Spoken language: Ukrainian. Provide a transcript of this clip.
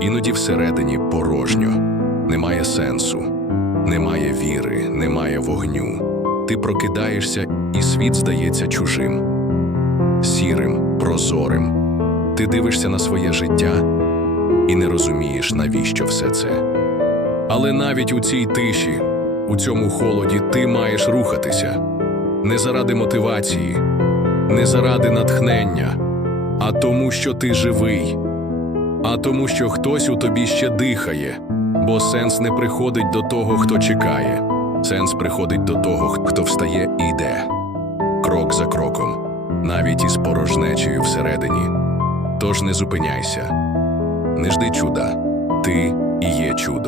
Іноді всередині порожньо, немає сенсу, немає віри, немає вогню. Ти прокидаєшся, і світ здається чужим, сірим, прозорим. Ти дивишся на своє життя і не розумієш, навіщо все це. Але навіть у цій тиші, у цьому холоді, ти маєш рухатися не заради мотивації, не заради натхнення, а тому, що ти живий, а тому, що хтось у тобі ще дихає, бо сенс не приходить до того, хто чекає. Сенс приходить до того, хто встає і йде, крок за кроком, навіть із порожнечею всередині. Тож не зупиняйся, не жди чуда, ти і є чудо.